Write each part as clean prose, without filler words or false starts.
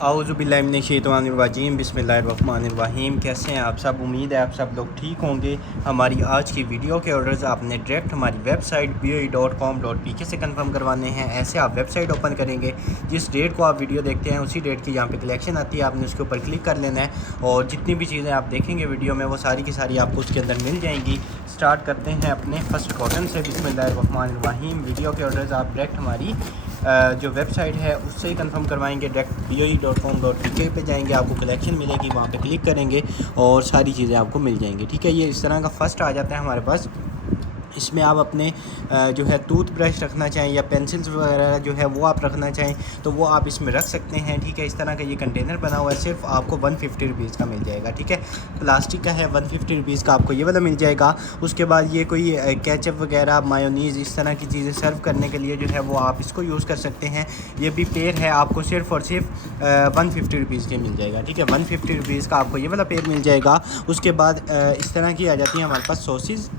आऊज़ुबिल्लाहिमिनश्शैतानिर्रजीम बिस्मिल्लाहिर्रहमानिर्रहीम। कैसे हैं आप सब? उम्मीद है आप सब लोग ठीक होंगे। हमारी आज की वीडियो के ऑर्डर्स आपने डायरेक्ट हमारी वेबसाइट boe.com.pk से कंफर्म करवाने हैं। ऐसे आप वेबसाइट ओपन करेंगे, जिस डेट को आप वीडियो देखते हैं उसी डेट की यहाँ पे कलेक्शन आती है, आपने उसके ऊपर क्लिक कर लेना है और जितनी भी चीज़ें आप देखेंगे वीडियो में वो सारी की सारी आपको उसके अंदर मिल जाएंगी। स्टार्ट करते हैं अपने फर्स्ट कॉटन से। बिस्मिल्लाहिर्रहमानिर्रहीम। वीडियो के ऑर्डर्स आप डायरेक्ट हमारी जो वेबसाइट है उससे ही कंफर्म करवाएंगे। डायरेक्ट boe.com.pk पे जाएंगे, आपको कलेक्शन मिलेगी, वहाँ पे क्लिक करेंगे और सारी चीज़ें आपको मिल जाएंगी। ठीक है, ये इस तरह का फर्स्ट आ जाता है हमारे पास। इसमें आप अपने जो है टूथ ब्रश रखना चाहें या पेंसिल्स वगैरह जो है वो आप रखना चाहें तो वो आप इसमें रख सकते हैं। ठीक है, इस तरह का ये कंटेनर बना हुआ है, सिर्फ आपको 150 रुपीज़ का मिल जाएगा। ठीक है, प्लास्टिक का है, 150 रुपीज़ का आपको ये वाला मिल जाएगा। उसके बाद ये कोई केचप वगैरह, मायोनीज़, इस तरह की चीज़ें सर्व करने के लिए जो है वो आप इसको यूज़ कर सकते हैं। ये भी पेयर है, आपको सिर्फ और सिर्फ 150 रुपीज़ के मिल जाएगा। ठीक है, 150 रुपीज़ का आपको ये वाला पेयर मिल जाएगा। उसके बाद इस तरह की आ जाती है हमारे पास सॉसेज,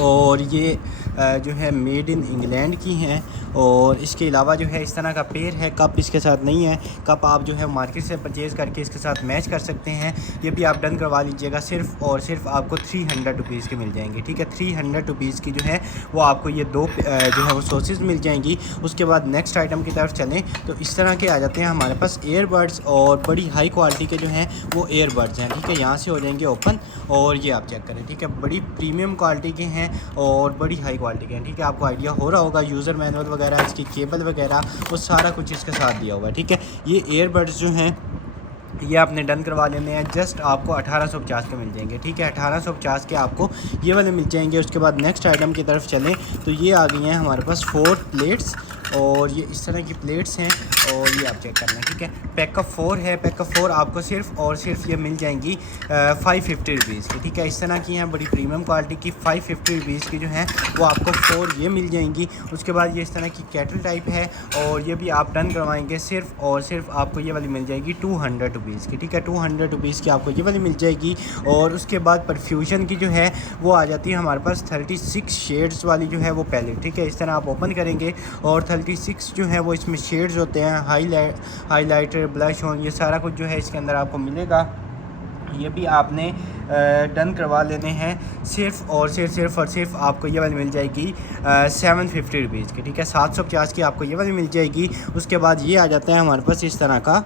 और ये जो है मेड इन इंग्लैंड की हैं। और इसके अलावा जो है इस तरह का पेयर है, कप इसके साथ नहीं है। कप आप जो है मार्केट से परचेज़ करके इसके साथ मैच कर सकते हैं। ये भी आप डन करवा लीजिएगा, सिर्फ और सिर्फ आपको 300 रुपीज़ के मिल जाएंगे। ठीक है, 300 रुपीज़ की जो है वो आपको ये दो जो है वो सॉसेज मिल जाएंगी। उसके बाद नेक्स्ट आइटम की तरफ चलें तो इस तरह के आ जाते हैं हमारे पास ईयरबड्स, और बड़ी हाई क्वालिटी के जो हैं वो ईयरबड्स हैं। ठीक है, यहाँ से हो जाएंगे ओपन और ये आप चेक करें। ठीक है, बड़ी प्रीमियम क्वालिटी के हैं और बड़ी हाई क्वालिटी के हैं। ठीक है, आपको आइडिया हो रहा होगा, यूज़र मैनुअल वगैरह, इसकी केबल वगैरह वो सारा कुछ इसके साथ दिया हुआ है। ठीक है, ये ईयरबड्स जो हैं ये आपने डन करवा लेने हैं, जस्ट आपको 1850 के मिल जाएंगे। ठीक है, 1850 के आपको ये वाले मिल जाएंगे। उसके बाद नेक्स्ट आइटम की तरफ चलें तो ये आ गई हैं हमारे पास 4 प्लेट्स, और ये इस तरह की प्लेट्स हैं और ये आप चेक करना है। ठीक है, पैक ऑफ 4 है, पैक ऑफ 4 आपको सिर्फ और सिर्फ ये मिल जाएंगी 550 रुपीज़ की। ठीक है, इस तरह की हैं, बड़ी प्रीमियम क्वालिटी की 550 रुपीज़ की जो है वो आपको 4 ये मिल जाएंगी। उसके बाद ये इस तरह की कैटल टाइप है और ये भी आप डन करवाएंगे, सिर्फ और सिर्फ आपको ये वाली मिल जाएगी 200 रुपीज़ की। ठीक है, 200 रुपीज़ की आपको ये वाली मिल जाएगी। और उसके बाद परफ्यूजन की जो है वो आ जाती है हमारे पास 36 शेड्स वाली जो है वो पैलेट। ठीक है, इस तरह आप ओपन करेंगे और 36 जो है वो इसमें शेड्स होते हैं, हाईलाइटर, ब्लश ऑन, ये सारा कुछ जो है इसके अंदर आपको मिलेगा। ये भी आपने डन करवा लेने हैं, सिर्फ और सिर्फ आपको ये वाली मिल जाएगी 750 रुपीज़ की। ठीक है, 750 की आपको ये वाली मिल जाएगी। उसके बाद ये आ जाता है हमारे पास इस तरह का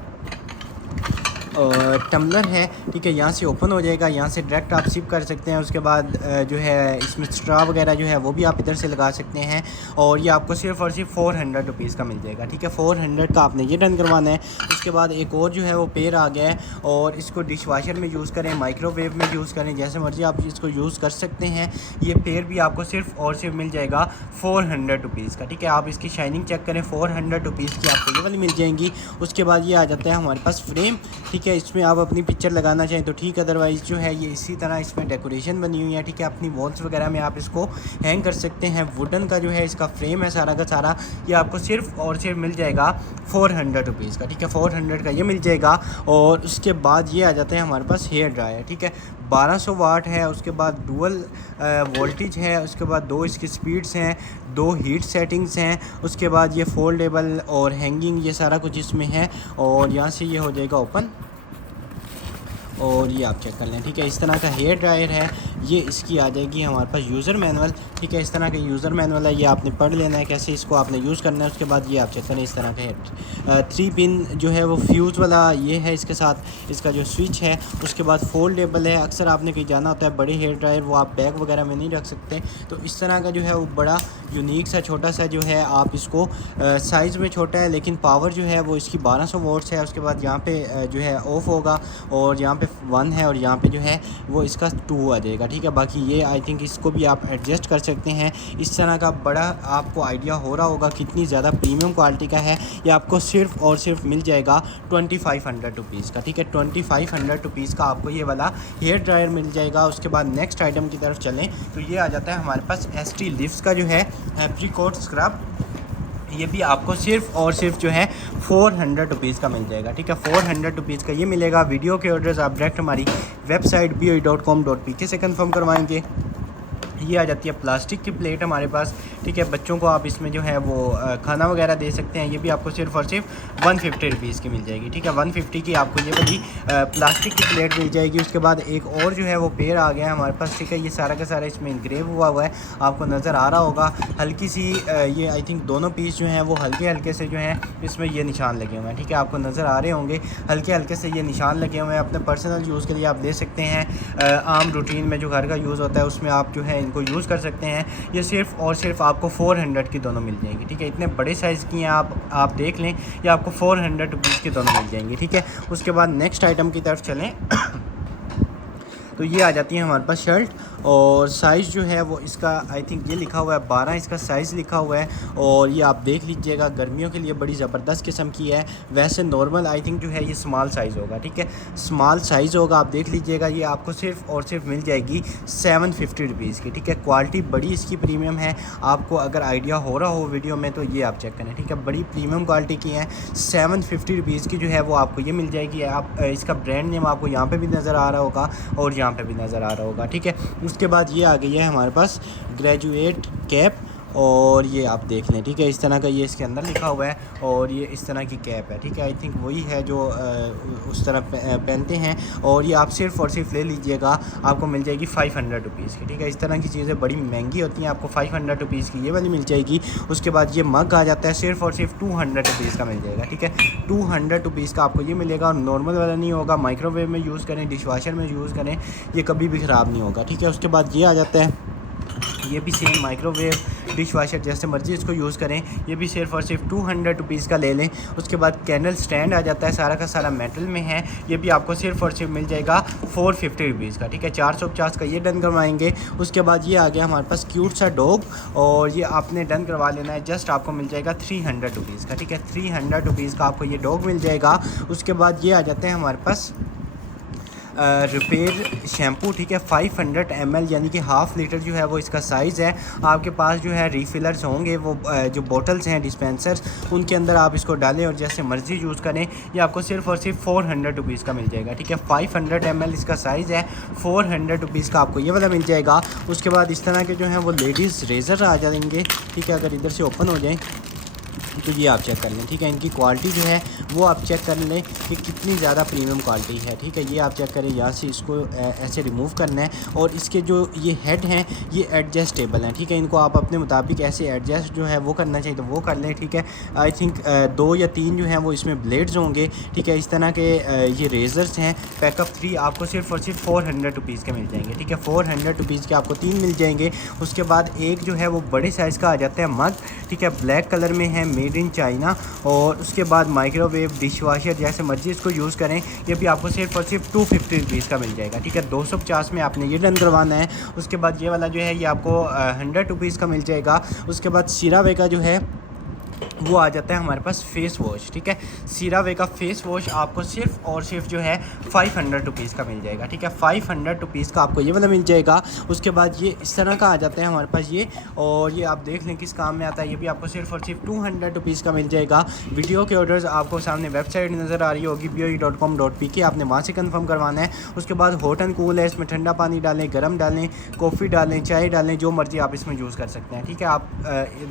टम्बलर है। ठीक है, यहाँ से ओपन हो जाएगा, यहाँ से डायरेक्ट आप सिप कर सकते हैं। उसके बाद जो है इसमें स्ट्रा वगैरह जो है वो भी आप इधर से लगा सकते हैं और ये आपको सिर्फ और सिर्फ 400 रुपीज़ का मिल जाएगा। ठीक है, 400 का आपने ये डन करवाना है। उसके बाद एक और जो है वो पेयर आ गया है, और इसको डिश वाशर में यूज़ करें, माइक्रोवेव में यूज़ करें, जैसे मर्ज़ी आप इसको यूज़ कर सकते हैं। ये पेयर भी आपको सिर्फ और सिर्फ मिल जाएगा 400 रुपीज़ का। ठीक है, आप इसकी शाइनिंग चेक करें, 400 रुपीज़ की आपको ये वाली मिल जाएंगी। उसके बाद ये आ जाता है हमारे पास फ्रेम। ठीक है, इसमें आप अपनी पिक्चर लगाना चाहें तो ठीक, अदरवाइज़ जो है ये इसी तरह इसमें डेकोरेशन बनी हुई है। ठीक है, अपनी वॉल्स वगैरह में आप इसको हैंग कर सकते हैं। वुडन का जो है इसका फ्रेम है सारा का सारा, ये आपको सिर्फ और सिर्फ मिल जाएगा 400 रुपीज़ का। ठीक है, 400 का ये मिल जाएगा। और उसके बाद ये आ जाता है हमारे पास हेयर ड्रायर। ठीक है, 1200 वाट है। उसके बाद डुअल वोल्टेज है। उसके बाद 2 इसकी स्पीड्स हैं, 2 हीट सेटिंग्स हैं। उसके बाद ये फोल्डेबल और हैंगिंग, ये सारा कुछ इसमें है। और यहाँ से ये हो जाएगा ओपन और ये आप चेक कर लें। ठीक है, इस तरह का हेयर ड्रायर है। ये इसकी आ जाएगी हमारे पास यूज़र मैनुअल। ठीक है, इस तरह का यूज़र मैनुअल है, ये आपने पढ़ लेना है कैसे इसको आपने यूज़ करना है। उसके बाद ये आप चेक करें, इस तरह का है 3 पिन जो है वो फ्यूज़ वाला ये है, इसके साथ इसका जो स्विच है। उसके बाद फोल्डेबल है। अक्सर आपने कहीं जाना होता है, बड़े हेयर ड्रायर वो आप बैग वगैरह में नहीं रख सकते, तो इस तरह का जो है वो बड़ा यूनिक सा छोटा सा जो है आप इसको साइज़ में छोटा है, लेकिन पावर जो है वो इसकी 1200 वोल्ट्स है। उसके बाद यहाँ पे जो है ऑफ़ होगा और यहाँ पे 1 है और यहाँ पे जो है वो इसका 2 आ जाएगा। ठीक है, बाकी ये आई थिंक इसको भी आप एडजस्ट कर सकते हैं। इस तरह का बड़ा आपको आइडिया हो रहा होगा कितनी ज़्यादा प्रीमियम क्वालिटी का है। ये आपको सिर्फ और सिर्फ मिल जाएगा 2500 रुपीज़ का। ठीक है, 2500 रुपीज़ का आपको ये वाला हेयर ड्रायर मिल जाएगा। उसके बाद नेक्स्ट आइटम की तरफ चलें तो ये आ जाता है हमारे पास एसटी लिफ्स का जो है एप्रीकॉट स्क्रब। ये भी आपको सिर्फ और सिर्फ जो है 400 रुपीज़ का मिल जाएगा। ठीक है, 400 रुपीज़ का ये मिलेगा। वीडियो के ऑर्डर्स आप डायरेक्ट हमारी वेबसाइट boe.com.pk से कंफर्म करवाएंगे। ये आ जाती है प्लास्टिक की प्लेट हमारे पास, ठीक है। बच्चों को आप इसमें जो है वो खाना वगैरह दे सकते हैं। ये भी आपको सिर्फ़ और सिर्फ 150 रुपीज़ की मिल जाएगी, ठीक है। 150 की आपको ये वाली प्लास्टिक की प्लेट मिल जाएगी। उसके बाद एक और जो है वो पेड़ आ गया है हमारे पास, ठीक है। ये सारा का सारा इसमें इंग्रेव हुआ है, आपको नज़र आ रहा होगा। हल्की सी ये आई थिंक दोनों पीस जो हैं वो हल्के हल्के से जो हैं इसमें ये निशान लगे हुए हैं, ठीक है। आपको नज़र आ रहे होंगे हल्के हल्के से ये निशान लगे हुए हैं। अपने पर्सनल यूज़ के लिए आप दे सकते हैं। आम रूटीन में जो घर का यूज़ होता है उसमें आप जो है इनको यूज़ कर सकते हैं। ये सिर्फ़ और सिर्फ आपको 400 की दोनों मिल जाएंगी, ठीक है। इतने बड़े साइज़ की हैं, आप देख लें, ये आपको 400 रुपीज़ की दोनों मिल जाएंगी, ठीक है। उसके बाद नेक्स्ट आइटम की तरफ चलें तो ये आ जाती है हमारे पास शर्ट, और साइज़ जो है वो इसका आई थिंक ये लिखा हुआ है 12 इसका साइज़ लिखा हुआ है। और ये आप देख लीजिएगा गर्मियों के लिए बड़ी ज़बरदस्त किस्म की है। वैसे नॉर्मल आई थिंक जो है ये स्मॉल साइज़ होगा, ठीक है। स्मॉल साइज़ होगा, आप देख लीजिएगा। ये आपको सिर्फ़ और सिर्फ मिल जाएगी 750 रुपीज़ की, ठीक है। क्वालिटी बड़ी इसकी प्रीमियम है। आपको अगर आइडिया हो रहा हो वीडियो में तो ये आप चेक करें, ठीक है। बड़ी प्रीमियम क्वालिटी की है। 750 रुपीज़ की जो है वो आपको ये मिल जाएगी। आप इसका ब्रांड नेम आपको यहाँ पर भी नज़र आ रहा होगा और यहाँ पर भी नज़र आ रहा होगा, ठीक है। उसके बाद ये आ गई है हमारे पास ग्रेजुएट कैप, और ये आप देख लें, ठीक है। इस तरह का ये इसके अंदर लिखा हुआ है, और ये इस तरह की कैप है, ठीक है। आई थिंक वही है जो उस तरह पहनते हैं। और ये आप सिर्फ़ और सिर्फ ले लीजिएगा, आपको मिल जाएगी 500 रुपीज़ की, ठीक है। इस तरह की चीज़ें बड़ी महंगी होती हैं, आपको 500 रुपीज़ की ये वाली मिल जाएगी। उसके बाद ये मग आ जाता है, सिर्फ़ और सिर्फ 200 रुपीज़ का मिल जाएगा, ठीक है। 200 रुपीज़ का आपको ये मिलेगा, और नॉर्मल वाला नहीं होगा। माइक्रोवेव में यूज़ करें, डिशवाशर में यूज़ करें, ये कभी भी ख़राब नहीं होगा, ठीक है। उसके बाद ये आ जाता है, ये भी सेम माइक्रोवेव डिश वाशर जैसे मर्ज़ी इसको यूज़ करें। ये भी सिर्फ़ और सिर्फ 200 रुपीज़ का ले लें। उसके बाद कैंडल स्टैंड आ जाता है, सारा का सारा मेटल में है। ये भी आपको सिर्फ़ और सिर्फ मिल जाएगा 450 रुपीज़ का, ठीक है। 450 का ये डन करवाएंगे। उसके बाद ये आ गया हमारे पास क्यूट सा डॉग, और ये आपने डन करवा लेना है। जस्ट आपको मिल जाएगा 300 रुपीज़ का, ठीक है। 300 रुपीज़ का आपको ये डॉग मिल जाएगा। उसके बाद ये आ जाते हैं हमारे पास रिपेयर शैम्पू, ठीक है। 500 ml यानी कि हाफ़ लीटर जो है वो इसका साइज़ है। आपके पास जो है रीफ़िलर्स होंगे, वो जो बोटल्स हैं डिस्पेंसर्स, उनके अंदर आप इसको डालें और जैसे मर्ज़ी यूज़ करें। ये आपको सिर्फ़ और सिर्फ 400 रुपीज़ का मिल जाएगा, ठीक है। 500 ml इसका साइज़ है, 400 रुपीज़ का आपको ये वाला मिल जाएगा। उसके बाद इस तरह के जो हैं वो लेडीज़ रेज़र आ जाएंगे, ठीक है। अगर इधर से ओपन हो जाए तो ये आप चेक कर लें, ठीक है। इनकी क्वालिटी जो है वो आप चेक कर लें कि कितनी ज़्यादा प्रीमियम क्वालिटी है, ठीक है। ये आप चेक करें, यहाँ से इसको ऐसे रिमूव करना है, और इसके जो ये हेड हैं ये एडजस्टेबल हैं, ठीक है। इनको आप अपने मुताबिक ऐसे एडजस्ट जो है वो करना चाहिए तो वो कर लें, ठीक है। आई थिंक 2 या 3 जो हैं वो इसमें ब्लेड्स होंगे, ठीक है। इस तरह के ये रेज़र्स हैं। पैकअप 3 आपको सिर्फ़ और सिर्फ 400 रुपीज़ के मिल जाएंगे, ठीक है। 400 रुपीज़ के आपको 3 मिल जाएंगे। उसके बाद एक जो है वो बड़े साइज़ का आ जाता है मग, ठीक है। ब्लैक कलर में है, मेड इन चाइना। और उसके बाद माइक्रोवेव डिश वाशर जैसे मर्जी इसको यूज़ करें, ये भी आपको सिर्फ और सिर्फ 250 रुपीज़ का मिल जाएगा, ठीक है। 250 में आपने ये डन करवाना है। उसके बाद ये वाला जो है ये आपको 100 रुपीज़ का मिल जाएगा। उसके बाद सीरावे का जो है वो आ जाता है हमारे पास फेस वॉश, ठीक है। सीरावे का फेस वॉश आपको सिर्फ़ और सिर्फ जो है 500 रुपीज़ का मिल जाएगा, ठीक है। 500 रुपीज़ का आपको ये वाला मिल जाएगा। उसके बाद ये इस तरह का आ जाता है हमारे पास ये, और ये आप देख लें किस काम में आता है। ये भी आपको सिर्फ और सिर्फ 200 रुपीज़ का मिल जाएगा। वीडियो के ऑर्डर्स आपको सामने वेबसाइट नज़र आ रही होगी boe.com.pk, आपने वहाँ से कन्फर्म करवाना है। उसके बाद हॉट एंड कूल है, इसमें ठंडा पानी डालें, गर्म डालें, कॉफ़ी डालें, चाय डालें, जो मर्ज़ी आप इसमें यूज़ कर सकते हैं, ठीक है। आप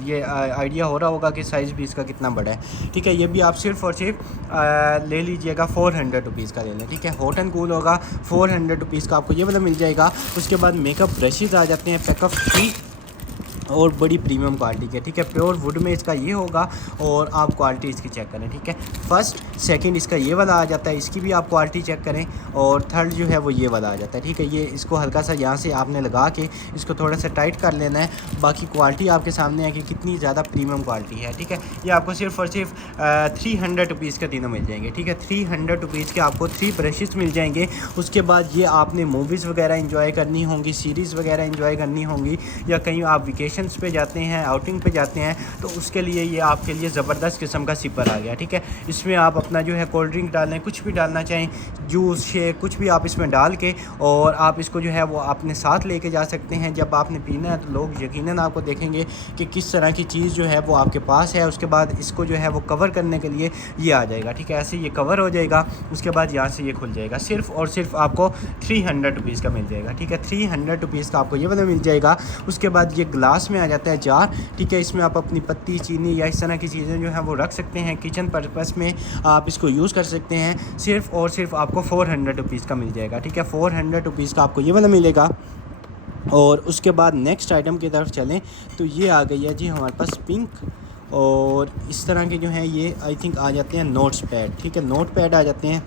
ये आइडिया हो रहा होगा कि साइज़ भी इसका कितना बड़ा है, ठीक है। ये भी आप सिर्फ और सिर्फ ले लीजिएगा 400 रुपीज़ का ले लें, ठीक है। हॉट एंड कूल होगा, 400 रुपीज़ का आपको ये वाला मिल जाएगा। उसके बाद मेकअप ब्रशेज़ आ जाते हैं पैकअप 3, और बड़ी प्रीमियम क्वालिटी के, ठीक है। प्योर वुड में इसका ये होगा, और आप क्वालिटी इसकी चेक करें, ठीक है। फर्स्ट सेकंड इसका ये वाला आ जाता है, इसकी भी आप क्वालिटी चेक करें। और थर्ड जो है वो ये वाला आ जाता है, ठीक है। ये इसको हल्का सा यहाँ से आपने लगा के इसको थोड़ा सा टाइट कर लेना है। बाकी क्वालिटी आपके सामने है कि कितनी ज़्यादा प्रीमियम क्वालिटी है, ठीक है। ये आपको सिर्फ और सिर्फ 300 रुपीज़ के तीनों मिल जाएंगे, ठीक है। 300 रुपीज़ के आपको 3 ब्रशेज़ मिल जाएंगे। उसके बाद ये आपने मूवीज़ वगैरह इंजॉय करनी होंगी, सीरीज़ वगैरह इंजॉय करनी होंगी, या कहीं आप वेकेशन वेकेशंस पे जाते हैं, आउटिंग पे जाते हैं, तो उसके लिए ये आपके लिए ज़बरदस्त किस्म का सिपर आ गया। ठीक है, इसमें आप अपना जो है कोल्ड ड्रिंक डालें, कुछ भी डालना चाहें, जूस शेक कुछ भी आप इसमें डाल के और आप इसको जो है वो अपने साथ लेके जा सकते हैं। जब आपने पीना है तो लोग यकीनन आपको देखेंगे कि किस तरह की चीज़ जो है वो आपके पास है। उसके बाद इसको जो है वो कवर करने के लिए ये आ जाएगा। ठीक है, ऐसे ये कवर हो जाएगा। उसके बाद यहाँ से ये खुल जाएगा। सिर्फ़ और सिर्फ आपको 300 रुपीज़ का मिल जाएगा। ठीक है, 300 रुपीज़ का आपको ये वाला मिल जाएगा। उसके बाद ये ग्लास में आ जाता है जार। ठीक है, इसमें आप अपनी पत्ती, चीनी या इस तरह की चीज़ें जो हैं वो रख सकते हैं। किचन पर्पस में आप इसको यूज़ कर सकते हैं। सिर्फ़ और सिर्फ आपको 400 रुपीज़ का मिल जाएगा। ठीक है, 400 रुपीज़ का आपको ये वाला मिलेगा। और उसके बाद नेक्स्ट आइटम की तरफ चलें तो ये आ गई है जी हमारे पास पिंक, और इस तरह के जो हैं ये आई थिंक आ जाते हैं नोट्स पैड। ठीक है, नोट पैड आ जाते हैं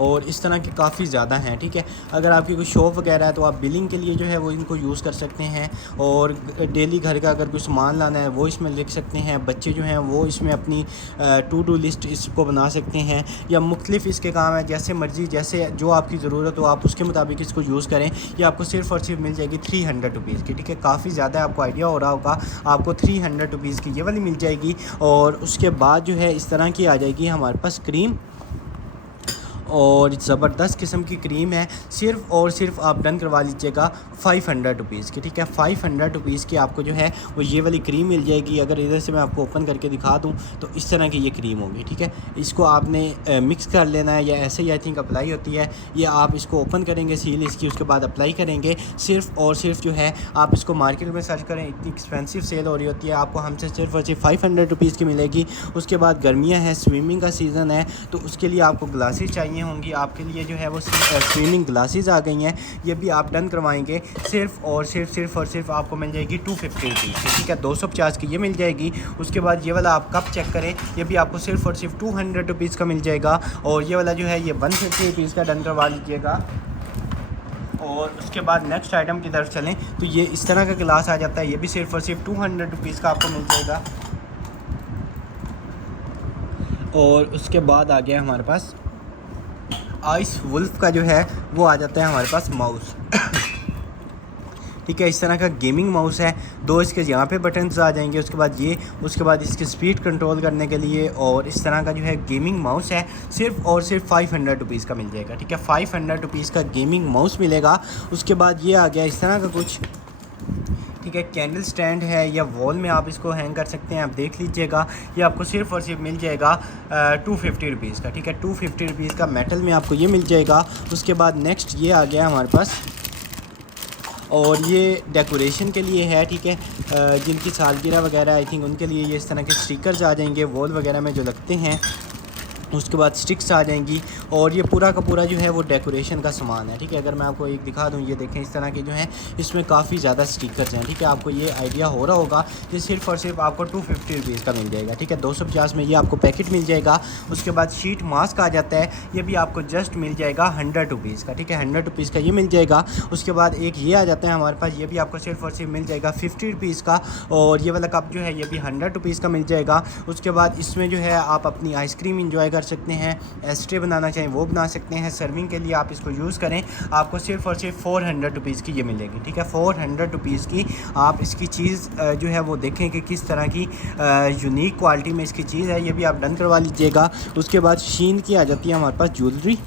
और इस तरह के काफ़ी ज़्यादा हैं। ठीक है, अगर आपकी कोई शॉप वगैरह है तो आप बिलिंग के लिए जो है वो इनको यूज़ कर सकते हैं। और डेली घर का अगर कोई सामान लाना है वो इसमें लिख सकते हैं। बच्चे जो हैं वो इसमें अपनी टू डू लिस्ट इसको बना सकते हैं, या मुख्तलिफ इसके काम है, जैसे मर्ज़ी, जैसे जो आपकी ज़रूरत हो आप उसके मुताबिक इसको यूज़ करें। ये आपको सिर्फ़ और सिर्फ मिल जाएगी 300 रुपीज़ की। ठीक है, काफ़ी ज़्यादा आपको आइडिया हो रहा होगा। आपको 300 रुपीज़ की ये वाली मिल जाएगी। और उसके बाद जो है इस तरह की आ जाएगी हमारे पास क्रीम, और ज़बरदस्त किस्म की क्रीम है। सिर्फ़ और सिर्फ आप डन करवा लीजिएगा 500 रुपीज़ की। ठीक है, 500 रुपीज़ की आपको जो है वो ये वाली क्रीम मिल जाएगी। अगर इधर से मैं आपको ओपन करके दिखा दूँ तो इस तरह की ये क्रीम होगी। ठीक है, इसको आपने मिक्स कर लेना है, या ऐसे ही आई थिंक अप्लाई होती है। ये आप इसको ओपन करेंगे सील इसकी, उसके बाद अप्लाई करेंगे। सिर्फ़ और सिर्फ जो है आप इसको मार्केट में सर्च करें, इतनी एक्सपेंसिव सेल हो रही होती है, आपको हमसे सिर्फ और सिर्फ 500 रुपीज़ की मिलेगी। उसके बाद गर्मियाँ हैं, स्विमिंग का सीज़न है, तो उसके लिए आपको ग्लासेस चाहिए होंगी। आपके लिए जो है वो स्विमिंग ग्लासेस आ गई हैं, ये भी आप डन करवाएंगे। सिर्फ़ और सिर्फ आपको मिल जाएगी 250 रुपीज़ की। ठीक है, 250 की ये मिल जाएगी। उसके बाद ये वाला आप कप चेक करें, ये भी आपको सिर्फ़ और सिर्फ 200 रुपीज़ का मिल जाएगा। और ये वाला जो है ये 150 रुपीज़ का डन करवा लीजिएगा। और उसके बाद नेक्स्ट आइटम की तरफ चलें तो ये इस तरह का गिलास आ जाता है, ये भी सिर्फ़ और सिर्फ 200 रुपीज़ का आपको मिल जाएगा। और उसके बाद आ गया हमारे पास आइस वुल्फ का जो है वो आ जाता है हमारे पास माउस। ठीक है, इस तरह का गेमिंग माउस है। दो इसके यहाँ पे बटन्स आ जाएंगे, उसके बाद ये, उसके बाद इसकी स्पीड कंट्रोल करने के लिए। और इस तरह का जो है गेमिंग माउस है, सिर्फ़ और सिर्फ 500 रुपीज़ का मिल जाएगा। ठीक है, 500 रुपीज़ का गेमिंग माउस मिलेगा। उसके बाद ये आ गया इस तरह का कुछ। ठीक है, कैंडल स्टैंड है, या वॉल में आप इसको हैंग कर सकते हैं। आप देख लीजिएगा, ये आपको सिर्फ़ और सिर्फ मिल जाएगा 250 रुपीज़ का। ठीक है, 250 रुपीज़ का मेटल में आपको ये मिल जाएगा। उसके बाद नेक्स्ट ये आ गया हमारे पास, और ये डेकोरेशन के लिए है। ठीक है, जिनकी सालगिरह वगैरह आई थिंक उनके लिए ये इस तरह के स्टिकर्स आ जाएंगे वॉल वगैरह में जो लगते हैं। उसके बाद स्टिक्स आ जाएंगी, और ये पूरा का पूरा जो है वो डेकोरेशन का सामान है। ठीक है, अगर मैं आपको एक दिखा दूँ, ये देखें इस तरह के जो हैं इसमें काफ़ी ज़्यादा स्टिकर्स हैं। ठीक है, आपको ये आइडिया हो रहा होगा कि सिर्फ़ और सिर्फ आपको 250 रुपीज़ का मिल जाएगा। ठीक है, 250 में ये आपको पैकेट मिल जाएगा। उसके बाद शीट मास्क आ जाता है, ये भी आपको जस्ट मिल जाएगा 100 रुपीज़ का। ठीक है, 100 रुपीज़ का ये मिल जाएगा। उसके बाद एक ये आ जाता है हमारे पास, ये भी आपको सिर्फ़ और सिर्फ मिल जाएगा 50 रुपीज़ का। और ये वाला कप जो है ये भी 100 रुपीज़ का मिल जाएगा। उसके बाद इसमें जो है आप अपनी आइसक्रीम इंजॉय कर सकते हैं, एस्ट्रे बनाना चाहें वो बना सकते हैं। सर्विंग के लिए आप इसको यूज़ करें, आपको सिर्फ़ और सिर्फ 400 रुपीज़ की ये मिलेगी। ठीक है, 400 रुपीज़ की आप इसकी चीज़ जो है वो देखें कि किस तरह की यूनिक क्वालिटी में इसकी चीज़ है। ये भी आप डन करवा लीजिएगा। उसके बाद शीन की आ जाती है हमारे पास ज्वेलरी,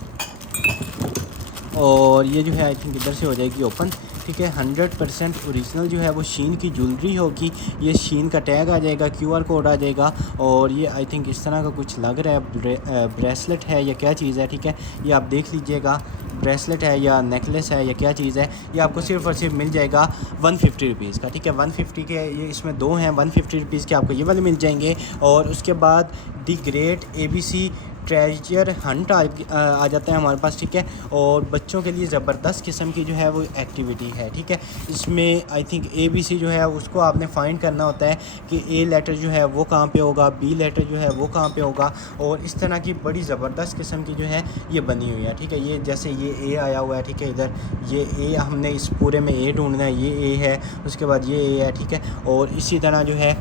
और ये जो है आई थिंक इधर से हो जाएगी ओपन। ठीक है, 100% ओरिजिनल जो है वो शीन की ज्वेलरी होगी। ये शीन का टैग आ जाएगा, QR कोड आ जाएगा। और ये आई थिंक इस तरह का कुछ लग रहा है, ब्रेसलेट है या क्या चीज़ है। ठीक है, ये आप देख लीजिएगा, ब्रेसलेट है या नेकलेस है या क्या चीज़ है। ये आपको सिर्फ़ और सिर्फ मिल जाएगा 150 रुपीज़ का। ठीक है, 150 के ये इसमें दो हैं, 150 रुपीज़ के आपको ये वाले मिल जाएंगे। और उसके बाद the great ABC treasure hunt आ जाता है हमारे पास। ठीक है, और बच्चों के लिए ज़बरदस्त किस्म की जो है वो एक्टिविटी है। ठीक है, इसमें आई थिंक ABC जो है उसको आपने फाइंड करना होता है कि A लेटर जो है वो कहाँ पे होगा, B लेटर जो है वो कहाँ पे होगा। और इस तरह की बड़ी ज़बरदस्त किस्म की जो है ये बनी हुई है। ठीक है, ये जैसे ये A आया हुआ है। ठीक है, इधर ये A हमने इस पूरे में A ढूंढना है, ये A है, उसके बाद ये A है। ठीक है, और इसी तरह जो है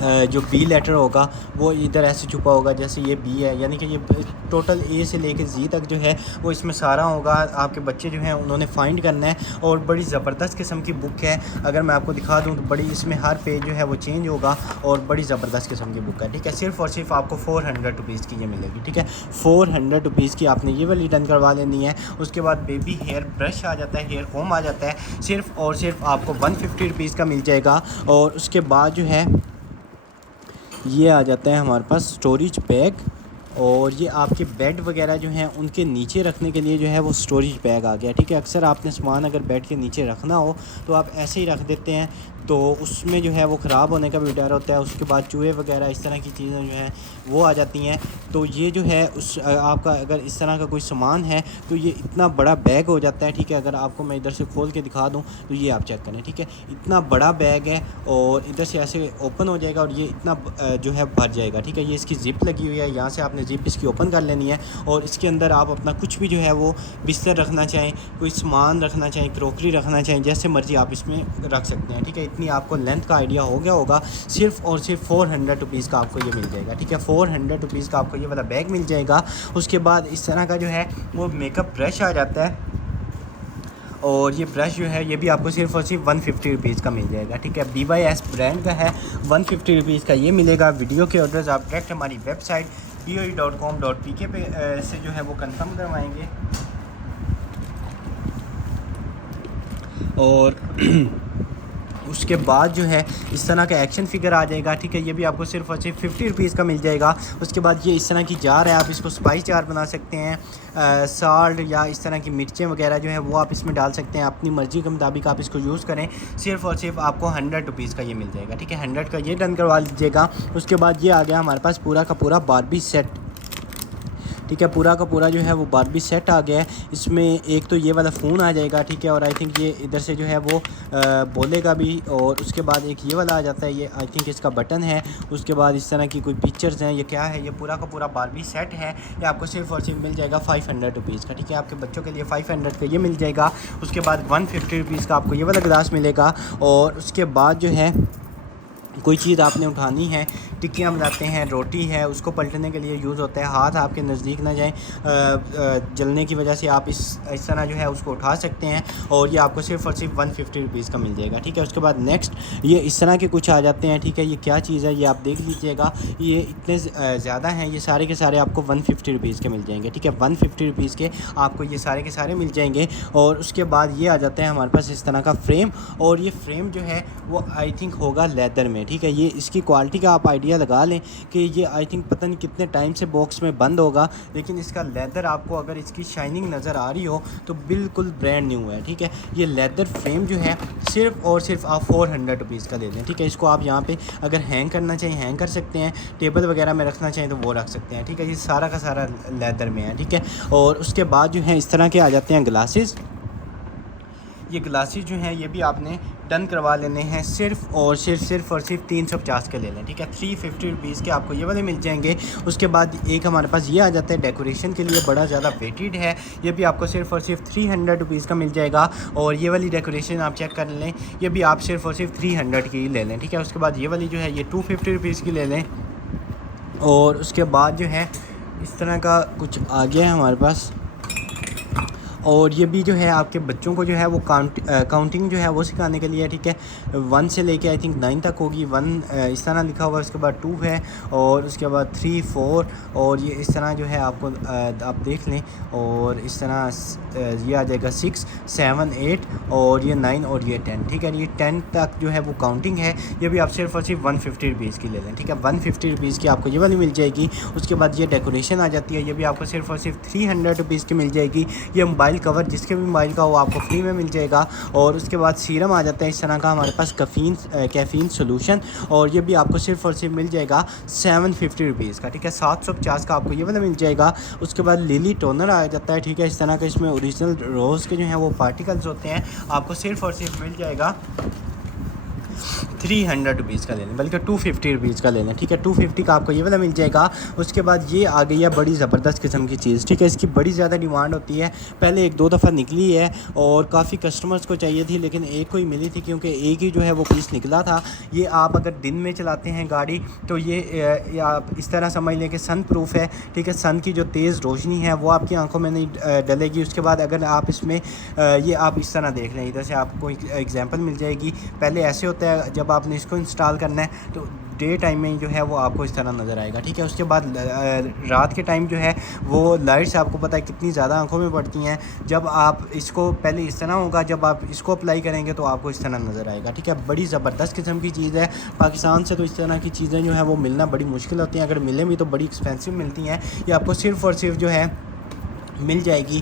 जो बी लेटर होगा वो इधर ऐसे छुपा होगा, जैसे ये बी है, यानी कि ये टोटल ए से लेकर जी तक जो है वो इसमें सारा होगा। आपके बच्चे जो हैं उन्होंने फाइंड करना है, और बड़ी ज़बरदस्त किस्म की बुक है। अगर मैं आपको दिखा दूँ तो बड़ी, इसमें हर पेज जो है वो चेंज होगा, और बड़ी ज़बरदस्त किस्म की बुक है, ठीक है। सिर्फ़ और सिर्फ आपको 400 रुपीज़ की ये मिलेगी, ठीक है। 400 रुपीज़ की आपने ये वाली डन करवा लेनी है। उसके बाद बेबी हेयर ब्रश आ जाता है, हेयर कॉम आ जाता है, सिर्फ़ और सिर्फ आपको 150 रुपीज़ का मिल जाएगा। और उसके बाद जो है ये आ जाता है हमारे पास स्टोरेज बैग, और ये आपके बेड वगैरह जो हैं उनके नीचे रखने के लिए जो है वो स्टोरेज बैग आ गया, ठीक है। अक्सर आपने सामान अगर बेड के नीचे रखना हो तो आप ऐसे ही रख देते हैं, तो उसमें जो है वो ख़राब होने का भी डर होता है। उसके बाद चूहे वगैरह इस तरह की चीज़ें जो हैं वो आ जाती हैं। तो ये जो है उस आपका अगर इस तरह का कोई सामान है तो ये इतना बड़ा बैग हो जाता है, ठीक है। अगर आपको मैं इधर से खोल के दिखा दूँ तो ये आप चेक करें, ठीक है। इतना बड़ा बैग है, और इधर से ऐसे ओपन हो जाएगा, और ये इतना जो है भर जाएगा, ठीक है। ये इसकी ज़िप लगी हुई है, यहाँ से आपने ज़िप इसकी ओपन कर लेनी है, और इसके अंदर आप अपना कुछ भी जो है वो बिस्तर रखना चाहें, कोई सामान रखना चाहें, क्रॉकरी रखना चाहें, जैसे मर्ज़ी आप इसमें रख सकते हैं, ठीक है। इतनी आपको लेंथ का आइडिया हो गया होगा। सिर्फ़ और सिर्फ 400 रुपीज़ का आपको ये मिल जाएगा, ठीक है। 400 रुपीज़ का आपको ये वाला बैग मिल जाएगा। उसके बाद इस तरह का जो है वो मेकअप ब्रश आ जाता है, और ये ब्रश जो है ये भी आपको सिर्फ़ और सिर्फ 150 रुपीज़ का मिल जाएगा, ठीक है। BYS ब्रांड का है, 150 रुपीज़ का ये मिलेगा। वीडियो के ऑर्डर्स आप डायरेक्ट हमारी वेबसाइट boe.com.pk पे से जो है वो कंफर्म करवाएंगे, और उसके बाद जो है इस तरह का एक्शन फ़िगर आ जाएगा, ठीक है। ये भी आपको सिर्फ और सिर्फ 50 रुपीज़ का मिल जाएगा। उसके बाद ये इस तरह की जार है, आप इसको स्पाइस जार बना सकते हैं। साल्ट या इस तरह की मिर्चें वगैरह जो है वो आप इसमें डाल सकते हैं, अपनी मर्ज़ी के मुताबिक आप इसको यूज़ करें। सिर्फ़ और सिर्फ आपको 100 रुपीज़ का ये मिल जाएगा, ठीक है। 100 का ये डन करवा लीजिएगा। उसके बाद ये आ गया हमारे पास पूरा का पूरा बारबी सेट, ठीक है। पूरा का पूरा जो है वो बारबी सेट आ गया है। इसमें एक तो ये वाला फ़ोन आ जाएगा, ठीक है, और आई थिंक ये इधर से जो है वो बोलेगा भी, और उसके बाद एक ये वाला आ जाता है, ये आई थिंक इसका बटन है। उसके बाद इस तरह की कोई पिक्चर्स हैं, ये क्या है, ये पूरा का पूरा बारबी सेट है। ये आपको सिर्फ और सिर्फ मिल जाएगा 500 रुपीज़ का, ठीक है। आपके बच्चों के लिए 500 का ये मिल जाएगा। उसके बाद 150 रुपीज़ का आपको ये वाला गिलास मिलेगा। और उसके बाद जो है कोई चीज़ आपने उठानी है, टिक्कियाँ बनाते हैं, रोटी है, उसको पलटने के लिए यूज़ होता है। हाथ आपके नज़दीक ना जाए जलने की वजह से आप इस तरह जो है उसको उठा सकते हैं, और ये आपको सिर्फ़ और सिर्फ 150 रुपीज़ का मिल जाएगा, ठीक है। उसके बाद नेक्स्ट ये इस तरह के कुछ आ जाते हैं, ठीक है। ये क्या चीज़ है ये आप देख लीजिएगा, ये इतने ज़्यादा हैं, ये सारे के सारे आपको 150 रुपीज़ के मिल जाएंगे, ठीक है। 150 रुपीज़ के आपको ये सारे के सारे मिल जाएंगे। और उसके बाद ये आ जाता है हमारे पास इस तरह का फ्रेम, और ये फ्रेम जो है वो आई थिंक होगा लेदर में, ठीक है। ये इसकी क्वालिटी का आप आइडिया लगा लें कि ये आई थिंक पता नहीं कितने टाइम से बॉक्स में बंद होगा, लेकिन इसका लेदर आपको अगर इसकी शाइनिंग नज़र आ रही हो तो बिल्कुल ब्रांड न्यू है, ठीक है। ये लेदर फ्रेम जो है सिर्फ़ और सिर्फ आप 400 रुपीज़ का ले लें, ठीक है। इसको आप यहाँ पे अगर हैंग करना चाहें हैंग कर सकते हैं, टेबल वगैरह में रखना चाहें तो वो रख सकते हैं, ठीक है। ये सारा का सारा लेदर में है, ठीक है। और उसके बाद जो है इस तरह के आ जाते हैं ग्लासेस। ये ग्लासेस जो हैं ये भी आपने डन करवा लेने हैं, सिर्फ़ और सिर्फ 350 के ले लें, ठीक है। 350 रुपीज़ के आपको ये वाले मिल जाएंगे। उसके बाद एक हमारे पास ये आ जाता है डेकोरेशन के लिए, बड़ा ज़्यादा वेटेड है, ये भी आपको सिर्फ़ और सिर्फ 300 रुपीज़ का मिल जाएगा। और ये वाली डेकोरेशन आप चेक कर लें, ये भी आप सिर्फ़ और सिर्फ 300 की ले लें, ठीक है। उसके बाद ये वाली जो है ये 250 रुपीज़ की ले लें। और उसके बाद जो है इस तरह का कुछ आ गया है हमारे पास, और ये भी जो है आपके बच्चों को जो है वो काउंटिंग जो है वो सिखाने के लिए, ठीक है। 1 से लेके आई थिंक 9 तक होगी। 1 इस तरह लिखा हुआ है, उसके बाद 2 है, और उसके बाद 3, 4, और ये इस तरह जो है आपको आप देख लें। और इस तरह ये आ जाएगा 6, 7, 8, और ये 9 और ये 10, ठीक है। ये 10 तक जो है वो काउंटिंग है। ये भी आप सिर्फ और सिर्फ 150 रुपीज़ की ले लें, ठीक है। 150 रुपीज़ की आपको ये वाली मिल जाएगी। उसके बाद ये डेकोरेशन आ जाती है, ये भी आपको सिर्फ और सिर्फ 300 रुपीज़ की मिल जाएगी। ये मोबाइल कवर जिसके भी मोबाइल का वो आपको फ्री में मिल जाएगा। और उसके बाद सीरम आ जाता है इस तरह का हमारे पास कैफ़ीन सोल्यूशन, और ये भी आपको सिर्फ और सिर्फ मिल जाएगा 750 रुपीज़ का, ठीक है। 750 का आपको ये वाला मिल जाएगा। उसके बाद लिली टोनर आ जाता है, ठीक है। इस तरह का इसमें ओरिजिनल रोज़ के जो हैं वो पार्टिकल्स होते हैं, आपको सिर्फ और सिर्फ मिल जाएगा ₹300 का ले लें, बल्कि ₹250 का ले लें, ठीक है। 250 का आपको ये वाला मिल जाएगा। उसके बाद ये आ गई है बड़ी ज़बरदस्त किस्म की चीज़, ठीक है। इसकी बड़ी ज़्यादा डिमांड होती है, पहले 1-2 दफ़ा निकली है और काफ़ी कस्टमर्स को चाहिए थी, लेकिन एक को ही मिली थी क्योंकि एक ही जो है वो पीस निकला था। ये आप अगर दिन में चलाते हैं गाड़ी तो ये आप इस तरह समझ लें कि सन प्रूफ है, ठीक है। सन की जो तेज़ रोशनी है वो आपकी आंखों में नहीं डलेगी। उसके बाद अगर आप इसमें ये आप इस तरह देख लें, इधर से आपको एग्जांपल मिल जाएगी। पहले ऐसे होता है जब आपने इसको इंस्टॉल करना है तो डे टाइम में जो है वो आपको इस तरह नज़र आएगा, ठीक है। उसके बाद रात के टाइम जो है वो लाइट्स आपको पता है कितनी ज़्यादा आंखों में पड़ती हैं। जब आप इसको पहले इस तरह होगा, जब आप इसको अप्लाई करेंगे तो आपको इस तरह नज़र आएगा, ठीक है। बड़ी ज़बरदस्त किस्म की चीज़ है। पाकिस्तान से तो इस तरह की चीज़ें जो है वो मिलना बड़ी मुश्किल होती हैं, अगर मिले भी तो बड़ी एक्सपेंसिव मिलती हैं। ये आपको सिर्फ़ और सिर्फ जो है मिल जाएगी।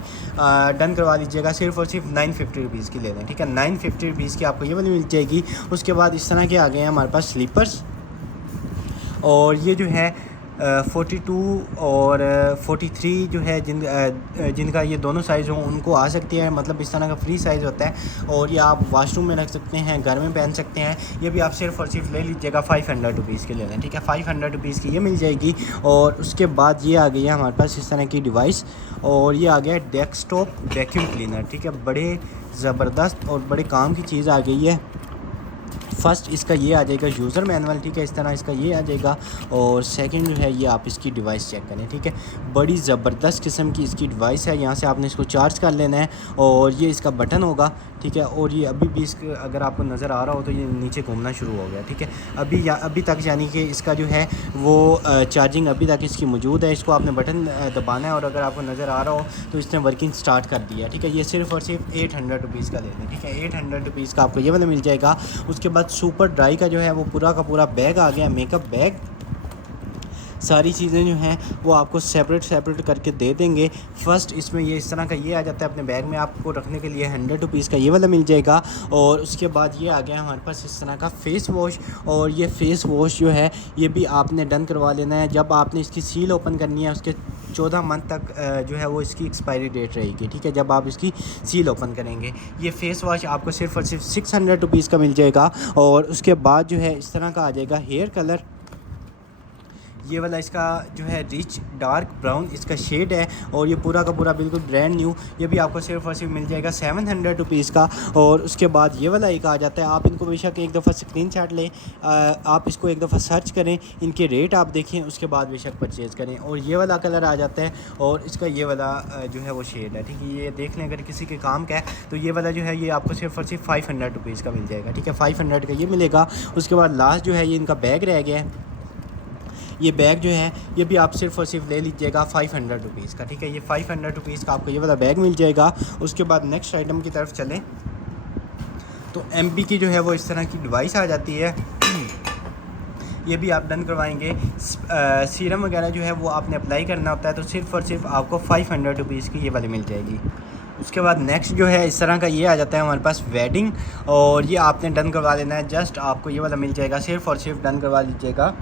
डन करवा लीजिएगा, सिर्फ़ और सिर्फ ₹950 की ले लें, ठीक है। ₹950 की आपको ये वाली मिल जाएगी। उसके बाद इस तरह के आ गए हैं हमारे पास स्लीपर्स, और ये जो है 42 और 43 जो है जिनका ये दोनों साइज़ हों उनको आ सकती है, मतलब इस तरह का फ्री साइज़ होता है। और ये आप वाशरूम में रख सकते हैं, घर में पहन सकते हैं। ये भी आप सिर्फ़ और सिर्फ ले लीजिएगा ₹500 की ले लें, ठीक है। ₹500 की ये मिल जाएगी। और उसके बाद ये आ गई है हमारे पास इस तरह की डिवाइस, और ये आ गया डेस्कटॉप वैक्यूम क्लीनर, ठीक है। बड़े ज़बरदस्त और बड़े काम की चीज़ आ गई है। फ़र्स्ट इसका ये आ जाएगा यूज़र मैनुअल, ठीक है। इस तरह इसका ये आ जाएगा। और सेकंड जो है ये आप इसकी डिवाइस चेक करें, ठीक है। बड़ी ज़बरदस्त किस्म की इसकी डिवाइस है। यहाँ से आपने इसको चार्ज कर लेना है और ये इसका बटन होगा, ठीक है। और ये अभी भी इसका अगर आपको नज़र आ रहा हो तो ये नीचे घूमना शुरू हो गया, ठीक है। अभी तक यानी कि इसका जो है वो चार्जिंग अभी तक इसकी मौजूद है। इसको आपने बटन दबाना है और अगर आपको नज़र आ रहा हो तो इसने वर्किंग स्टार्ट कर दिया, ठीक है। ये सिर्फ़ और सिर्फ ₹800 का ले लें, ठीक है। ₹800 का आपको ये वाला मिल जाएगा। उसके बाद सुपर ड्राई का जो है वो पूरा का पूरा बैग आ गया, मेकअप बैग। सारी चीज़ें जो हैं वो आपको सेपरेट करके दे देंगे। फ़र्स्ट इसमें ये इस तरह का ये आ जाता है, अपने बैग में आपको रखने के लिए ₹100 का ये वाला मिल जाएगा। और उसके बाद ये आ गया हमारे पास इस तरह का फ़ेस वॉश, और ये फ़ेस वॉश जो है ये भी आपने डन करवा लेना है। जब आपने इसकी सील ओपन करनी है उसके 14 मंथ तक जो है वो इसकी एक्सपायरी डेट रहेगी, ठीक है, जब आप इसकी सील ओपन करेंगे। ये फ़ेस वॉश आपको सिर्फ़ और सिर्फ ₹600 का मिल जाएगा। और उसके बाद जो है इस तरह का आ जाएगा हेयर कलर, ये वाला इसका जो है रिच डार्क ब्राउन इसका शेड है, और ये पूरा का पूरा बिल्कुल ब्रांड न्यू। ये भी आपको सिर्फ और सिर्फ मिल जाएगा ₹700 का। और उसके बाद ये वाला एक आ जाता है, आप इनको बेशक एक दफ़ा स्क्रीनशॉट लें, आप इसको एक दफ़ा सर्च करें, इनके रेट आप देखें, उसके बाद बेशक परचेज़ करें। और ये वाला कलर आ जाता है और इसका ये वाला जो है वो शेड है, ठीक है। ये देख लें अगर किसी के काम का है तो ये वाला जो है ये आपको सिर्फ और सिर्फ ₹500 का मिल जाएगा, ठीक है। 500 का ये मिलेगा। उसके बाद लास्ट जो है ये इनका बैग रह गया है। ये बैग जो है ये भी आप सिर्फ़ और सिर्फ ले लीजिएगा ₹500 का, ठीक है। ये ₹500 का आपको ये वाला बैग मिल जाएगा। उसके बाद नेक्स्ट आइटम की तरफ चलें तो MP की जो है वो इस तरह की डिवाइस आ जाती है। ये भी आप डन करवाएंगे। सीरम वगैरह जो है वो आपने अप्लाई करना होता है, तो सिर्फ़ और सिर्फ आपको ₹500 की ये वाली मिल जाएगी। उसके बाद नेक्स्ट जो है इस तरह का ये आ जाता है हमारे पास वेडिंग, और ये आपने डन करवा लेना है। जस्ट आपको ये वाला मिल जाएगा, सिर्फ़ और सिर्फ डन करवा लीजिएगा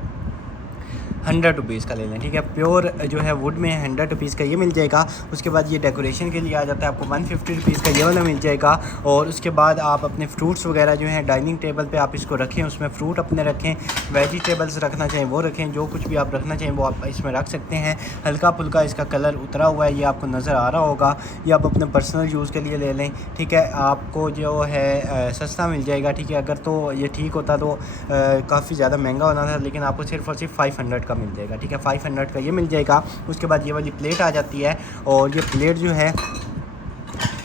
₹100 का ले लें, ठीक है। प्योर जो है वुड में ₹100 का ये मिल जाएगा। उसके बाद ये डेकोरेशन के लिए आ जाता है, आपको ₹150 का ये वाला मिल जाएगा। और उसके बाद आप अपने फ्रूट्स वगैरह जो हैं डाइनिंग टेबल पे आप इसको रखें, उसमें फ़्रूट अपने रखें, वेजिटेबल्स रखना चाहें वो रखें, जो कुछ भी आप रखना चाहें वो आप इसमें रख सकते हैं। हल्का फुल्का इसका कलर उतरा हुआ है, ये आपको नज़र आ रहा होगा। ये आप अपने पर्सनल यूज़ के लिए ले लें, ठीक है। आपको जो है सस्ता मिल जाएगा, ठीक है। अगर तो ये ठीक होता तो काफ़ी ज़्यादा महंगा होना था, लेकिन आपको सिर्फ़ और सिर्फ 500 का मिल जाएगा, ठीक है। 500 का ये मिल जाएगा। उसके बाद ये वाली प्लेट आ जाती है, और ये प्लेट जो है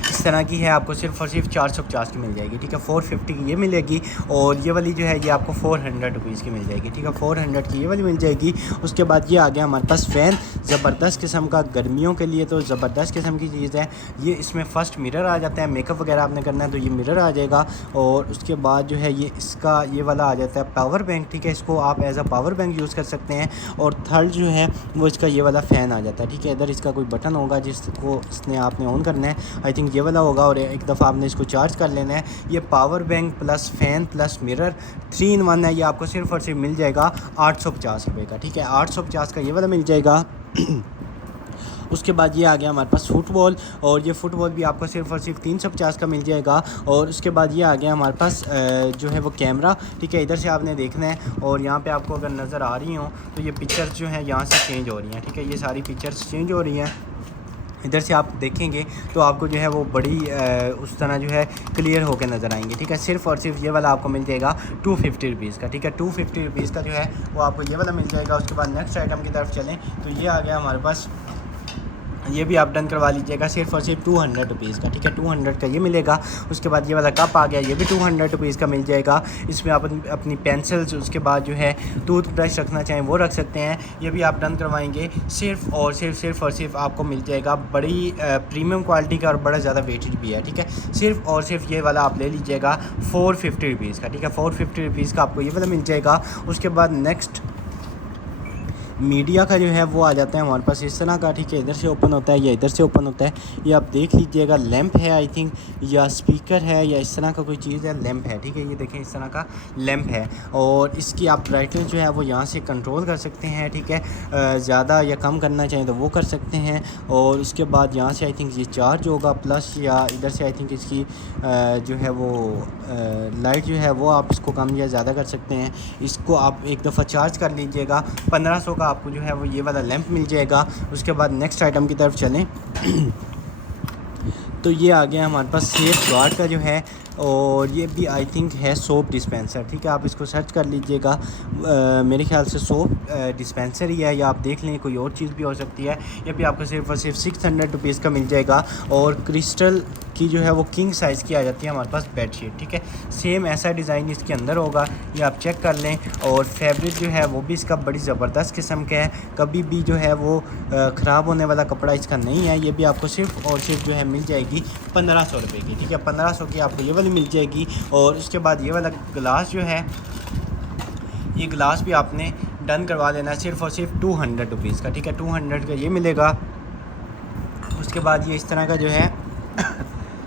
इस तरह की है, आपको सिर्फ और सिर्फ 450 की मिल जाएगी, ठीक है। 450 की ये मिलेगी। और ये वाली जो है ये आपको 400 रुपीज़ की मिल जाएगी, ठीक है। 400 की ये वाली मिल जाएगी। उसके बाद ये आ गया हमारे पास फ़ैन, ज़बरदस्त किस्म का, गर्मियों के लिए तो ज़बरदस्त किस्म की चीज़ है ये। इसमें फ़र्स्ट मिरर आ जाता है, मेकअप वगैरह आपने करना है तो ये मिरर आ जाएगा। और उसके बाद जो है ये इसका ये वाला आ जाता है पावर बैंक, ठीक है। इसको आप as a power bank use कर सकते हैं। और थर्ड जो है वो इसका ये वाला फ़ैन आ जाता है, ठीक है। इधर इसका कोई बटन होगा जिसको इसने आपने ऑन करना है, आई थिंक ये वाला होगा, और एक दफ़ा आपने इसको चार्ज कर लेना है। ये power bank plus fan plus mirror 3 in 1 है। ये आपको सिर्फ और सिर्फ मिल जाएगा ₹850 का, ठीक है। 850 का ये वाला मिल जाएगा। उसके बाद ये आ गया हमारे पास फुटबॉल, और ये फुटबॉल भी आपको सिर्फ और सिर्फ 350 का मिल जाएगा। और उसके बाद ये आ गया हमारे पास जो है वो कैमरा, ठीक है, इधर से आपने देखना है और यहाँ पे आपको अगर नज़र आ रही हो तो ये पिक्चर्स जो हैं यहाँ से चेंज हो रही हैं, ठीक है, ये सारी पिक्चर्स चेंज हो रही हैं। इधर से आप देखेंगे तो आपको जो है वो बड़ी उस तरह जो है क्लियर होकर नज़र आएंगे, ठीक है। सिर्फ और सिर्फ ये वाला आपको मिल जाएगा 250 रुपीज़ का, ठीक है, 250 रुपीज़ का जो है वो आपको ये वाला मिल जाएगा। उसके बाद नेक्स्ट आइटम की तरफ चलें तो ये आ गया हमारे पास, ये भी आप डन करवा लीजिएगा सिर्फ और सिर्फ 200 रुपीज़ का, ठीक है, 200 का ये मिलेगा। उसके बाद ये वाला कप आ गया, ये भी 200 रुपीज़ का मिल जाएगा। इसमें आप अपनी पेंसिल्स, उसके बाद जो है टूथब्रश रखना चाहें वो रख सकते हैं, ये भी आप डन करवाएंगे। सिर्फ और सिर्फ आपको मिल जाएगा बड़ी प्रीमियम क्वालिटी का और बड़ा ज़्यादा वेटेज भी है, ठीक है। सिर्फ और सिर्फ ये वाला आप ले लीजिएगा 450 रुपीज़ का, ठीक है, 450 रुपीज़ का आपको ये वाला मिल जाएगा। उसके बाद नेक्स्ट मीडिया का जो है वो आ जाता है हमारे पास इस तरह का, ठीक है, इधर से ओपन होता है या इधर से ओपन होता है, ये आप देख लीजिएगा। लैंप है आई थिंक, या स्पीकर है या इस तरह का कोई चीज़ है, लैंप है, ठीक है, ये देखें इस तरह का लैंप है। और इसकी आप ब्राइटनेस जो है वो यहाँ से कंट्रोल कर सकते हैं, ठीक है, ज़्यादा या कम करना चाहें तो वो कर सकते हैं। और उसके बाद यहाँ से आई थिंक ये चार्ज होगा प्लस, या इधर से आई थिंक इसकी जो है वो लाइट जो है वो आप इसको कम या ज़्यादा कर सकते हैं। इसको आप एक दफ़ा चार्ज कर लीजिएगा, 1500 का आपको जो है वो ये वाला लैंप मिल जाएगा। उसके बाद नेक्स्ट आइटम की तरफ चलें तो ये आ गया हमारे पास सेफ गार्ड का जो है, और ये भी आई थिंक है सोप डिस्पेंसर, ठीक है, आप इसको सर्च कर लीजिएगा। मेरे ख्याल से सोप डिस्पेंसर ही है, या आप देख लें कोई और चीज़ भी हो सकती है। ये भी आपको सिर्फ और सिर्फ 600 रुपीज़ का मिल जाएगा। और क्रिस्टल की जो है वो किंग साइज़ की आ जाती है हमारे पास बेडशीट, ठीक है, सेम ऐसा डिज़ाइन इसके अंदर होगा, ये आप चेक कर लें। और फैब्रिक जो है वो भी इसका बड़ी ज़बरदस्त किस्म का है, कभी भी जो है वो ख़राब होने वाला कपड़ा इसका नहीं है। ये भी आपको सिर्फ और सिर्फ जो है मिल जाएगी 1500 रुपये की, ठीक है, 1500 की आपको ये वाली मिल जाएगी। और उसके बाद ये वाला ग्लास जो है, ये ग्लास भी आपने डन करवा लेना है सिर्फ और सिर्फ 200 रुपीज़ का, ठीक है, 200 का ये मिलेगा। उसके बाद ये इस तरह का जो है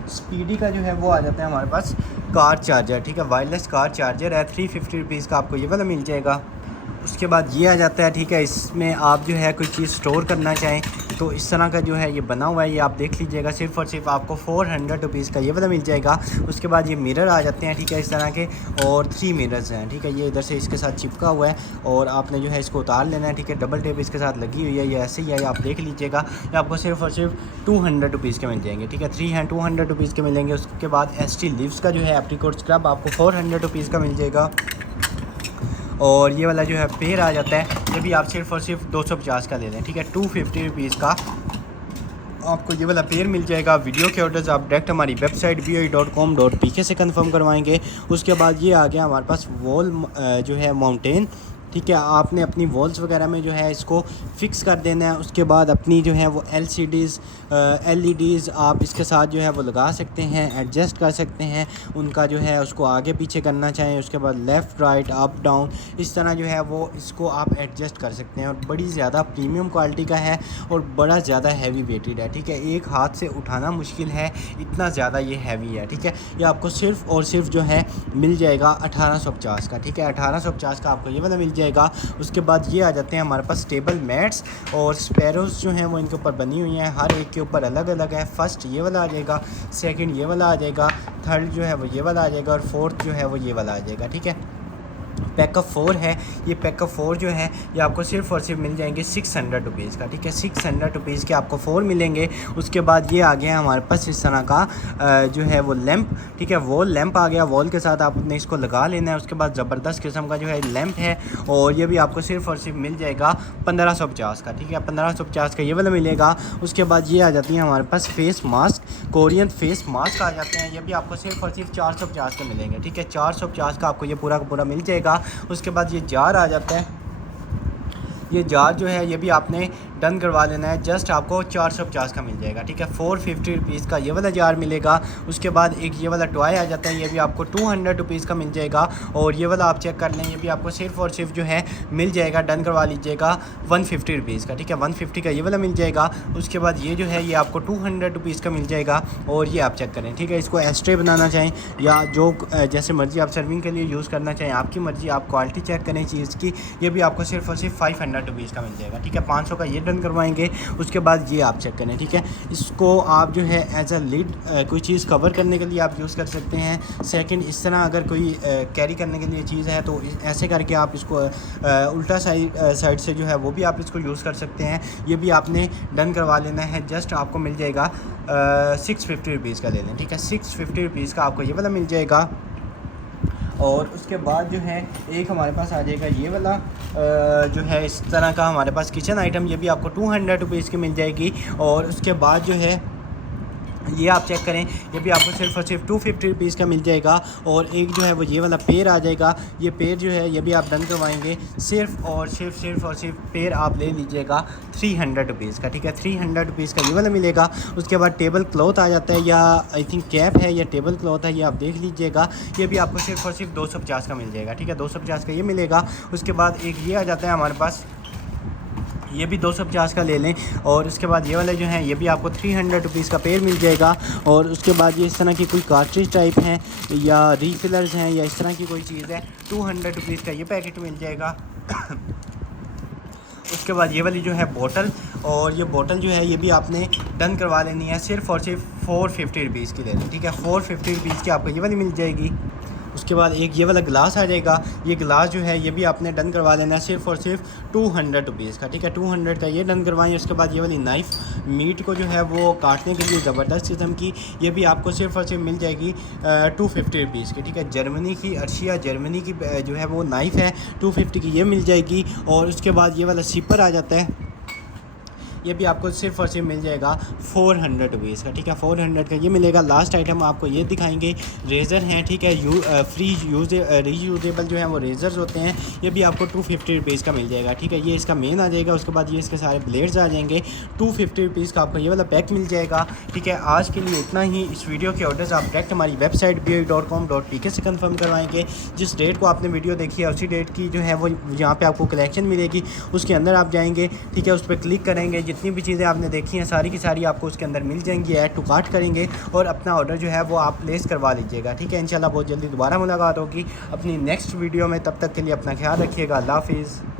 स्पीडी का जो है वो आ जाता है हमारे पास कार चार्जर, ठीक है, वायरलेस कार चार्जर है, 350 रुपीज़ का आपको ये वाला मिल जाएगा। उसके बाद ये आ जाता है, ठीक है, इसमें आप जो है कोई चीज़ स्टोर करना चाहें तो इस तरह का जो है ये बना हुआ है, ये आप देख लीजिएगा, सिर्फ और सिर्फ आपको 400 रुपीज़ का ये वाला मिल जाएगा। उसके बाद ये मिरर आ जाते हैं, ठीक है, इस तरह के, और 3 मिरर्स हैं, ठीक है, ये इधर से इसके साथ चिपका हुआ है और आपने जो है इसको उतार लेना है, ठीक है, डबल टेप इसके साथ लगी हुई है, ये ऐसे ही है, आप देख लीजिएगा। ये आपको सिर्फ और सिर्फ 200 रुपीज़ के मिल जाएंगे, ठीक है, 200 रुपीज़ के मिलेंगे। उसके बाद ST लिव्स का जो है एप्रीकोट स्क्रब आपको 400 रुपीज़ का मिल जाएगा। और ये वाला जो है पेयर आ जाता है, ये भी आप सिर्फ और सिर्फ 250 का ले लें, ठीक है, 250 रुपीज़ का आपको ये वाला पेयर मिल जाएगा। वीडियो के ऑर्डर्स आप डायरेक्ट हमारी वेबसाइट boi.com.pk से कंफर्म करवाएंगे। उसके बाद ये आ गया हमारे पास वॉल जो है माउंटेन, ठीक है, आपने अपनी वॉल्स वगैरह में जो है इसको फ़िक्स कर देना है। उसके बाद अपनी जो है वो LEDs आप इसके साथ जो है वो लगा सकते हैं, एडजस्ट कर सकते हैं, उनका जो है उसको आगे पीछे करना चाहें। उसके बाद लेफ़्ट राइट अप डाउन इस तरह जो है वो इसको आप एडजस्ट कर सकते हैं। और बड़ी ज़्यादा प्रीमियम क्वालिटी का है और बड़ा ज़्यादा हैवी वेटेड है, ठीक है, एक हाथ से उठाना मुश्किल है, इतना ज़्यादा ये हैवी है, ठीक है। ये आपको सिर्फ और सिर्फ जो है मिल जाएगा 1850 का, ठीक है, 1850 का आपको ये वाला मिल जाएगा। उसके बाद ये आ जाते हैं हमारे पास टेबल मैट्स, और स्पैरोज़ जो हैं वो इनके ऊपर बनी हुई हैं, हर एक के ऊपर अलग अलग है। फर्स्ट ये वाला आ जाएगा, सेकंड ये वाला आ जाएगा, थर्ड जो है वो ये वाला आ जाएगा, और फोर्थ जो है वो ये वाला आ जाएगा, ठीक है। पैकअप 4 है, ये पैकअप 4 जो है ये आपको सिर्फ और सिर्फ मिल जाएंगे 600 रुपीज़ का, ठीक है, 600 रुपीज़ के आपको 4 मिलेंगे। उसके बाद ये आ गया हमारे पास इस तरह का जो है वो लैंप, ठीक है, वॉल लैंप आ गया, वॉल के साथ आपने इसको लगा लेना है। उसके बाद ज़बरदस्त किस्म का जो है लैंप है, और ये भी आपको सिर्फ और सिर्फ मिल जाएगा 1550 का, ठीक है, 1550 का ये वाला मिलेगा। उसके बाद ये आ जाती है हमारे पास face mask, Korean face mask आ जाते हैं, ये भी आपको सिर्फ और सिर्फ 450 के मिलेंगे, ठीक है, 450 का आपको ये पूरा का पूरा मिल जाएगा। उसके बाद ये जार आ जाता है, ये जार जो है ये भी आपने डन करवा लेना है, जस्ट आपको 450 का मिल जाएगा, ठीक है, 450 रुपीज़ का ये वाला जार मिलेगा। उसके बाद एक ये वाला टॉय आ जाता है, ये भी आपको 200 रुपीज़ का मिल जाएगा। और ये वाला आप चेक कर लें, ये भी आपको सिर्फ और सिर्फ जो है मिल जाएगा, डन करवा लीजिएगा 150 रुपीज़ का, ठीक है, 150 का ये वाला मिल जाएगा। उसके बाद ये जो है ये आपको 200 रुपीज़ का मिल जाएगा। और ये आप चेक करें, ठीक है, इसको एस्ट्रे बनाना चाहें या जो जैसे मर्ज़ी आप सर्विंग के लिए यूज़ करना चाहें, आपकी मर्ज़ी, आप क्वालिटी चेक करें चीज़ की। ये भी आपको सिर्फ और सिर्फ 500 रुपीज़ का मिल जाएगा। ठीक है, 500 का ये डन करवाएंगे। उसके बाद ये आप चेक करें। ठीक है, इसको आप जो है एज अ लिड कोई चीज़ कवर करने के लिए आप यूज़ कर सकते हैं। सेकंड, इस तरह अगर कोई कैरी करने के लिए चीज़ है तो ऐसे करके आप इसको उल्टा साइड से जो है वो भी आप इसको यूज़ कर सकते हैं। ये भी आपने डन करवा लेना है। जस्ट आपको मिल जाएगा 650 रुपीज़ का ले लें। ठीक है, 650 रुपीज़ का आपको ये वाला मिल जाएगा। और उसके बाद जो है एक हमारे पास आ जाएगा ये वाला जो है इस तरह का हमारे पास किचन आइटम, ये भी आपको 200 रुपीज़ की मिल जाएगी। और उसके बाद जो है ये आप चेक करें, ये भी आपको सिर्फ और सिर्फ 250 रुपीज़ का मिल जाएगा। और एक जो है वो ये वाला पेड़ आ जाएगा। ये पेड़ जो है ये भी आप डन करवाएंगे। सिर्फ और सिर्फ पेड़ आप ले लीजिएगा 300 रुपीज़ का। ठीक है, 300 रुपीज़ का ये वाला मिलेगा। उसके बाद टेबल क्लॉथ आ जाता है, या आई थिंक कैप है या टेबल क्लॉथ है, ये आप देख लीजिएगा। ये भी आपको सिर्फ और सिर्फ 250 का मिल जाएगा। ठीक है, 250 का ये मिलेगा। उसके बाद एक ये आ जाता है हमारे पास, ये भी 250 का ले लें। और उसके बाद ये वाले जो हैं ये भी आपको 300 रुपीज़ का पेड़ मिल जाएगा। और उसके बाद ये इस तरह की कोई कार्ट्रिज टाइप हैं या रीफिलर्स हैं या इस तरह की कोई चीज़ है, 200 रुपीज़ का ये पैकेट मिल जाएगा। उसके बाद ये वाली जो है बोतल, और ये बोतल जो है ये भी आपने डन करवा लेनी है। सिर्फ और सिर्फ 450 रुपीज़ की ले लें। ठीक है, 450 रुपीज़ की आपको ये वाली मिल जाएगी। उसके बाद एक ये वाला गिलास आ जाएगा। ये गिलास जो है ये भी आपने डन करवा लेना है सिर्फ और सिर्फ 200 रुपीज़ का। ठीक है, 200 का ये डन करवाएं। उसके बाद ये वाली नाइफ़, मीट को जो है वो काटने के लिए ज़बरदस्त किस्म की, ये भी आपको सिर्फ और सिर्फ मिल जाएगी 250 रुपीज़ की। ठीक है, जर्मनी की अर्शिया जर्मनी की जो है वो नाइफ़ है, 250 की ये मिल जाएगी। और उसके बाद ये वाला सीपर आ जाता है, ये भी आपको सिर्फ और सिर्फ मिल जाएगा 400 रुपीज़ का। ठीक है, 400 का ये मिलेगा। लास्ट आइटम आपको ये दिखाएंगे, रेज़र हैं। ठीक है, रीयूजेबल जो है वो रेज़र्स होते हैं, ये भी आपको 250 रुपीज़ का मिल जाएगा। ठीक है, ये इसका मेन आ जाएगा। उसके बाद ये इसके सारे ब्लेड्स आ जाएंगे, 250 रुपीज़ का आपको ये वाला पैक मिल जाएगा। ठीक है, आज के लिए इतना ही। इस वीडियो के ऑर्डर्स आप डायरेक्ट हमारी वेबसाइट BOE.com.pk से कंफर्म करवाएंगे। जिस डेट को आपने वीडियो देखी है उसी डेट की जो है वो यहाँ पे आपको कलेक्शन मिलेगी, उसके अंदर आप जाएंगे। ठीक है, उस पर क्लिक करेंगे, जितनी भी चीज़ें आपने देखी हैं सारी की सारी आपको उसके अंदर मिल जाएंगी। ऐड टू कार्ट करेंगे और अपना ऑर्डर जो है वो आप प्लेस करवा लीजिएगा। ठीक है, इंशाल्लाह बहुत जल्दी दोबारा मुलाकात होगी अपनी नेक्स्ट वीडियो में। तब तक के लिए अपना ख्याल रखिएगा। अल्लाह हाफिज़।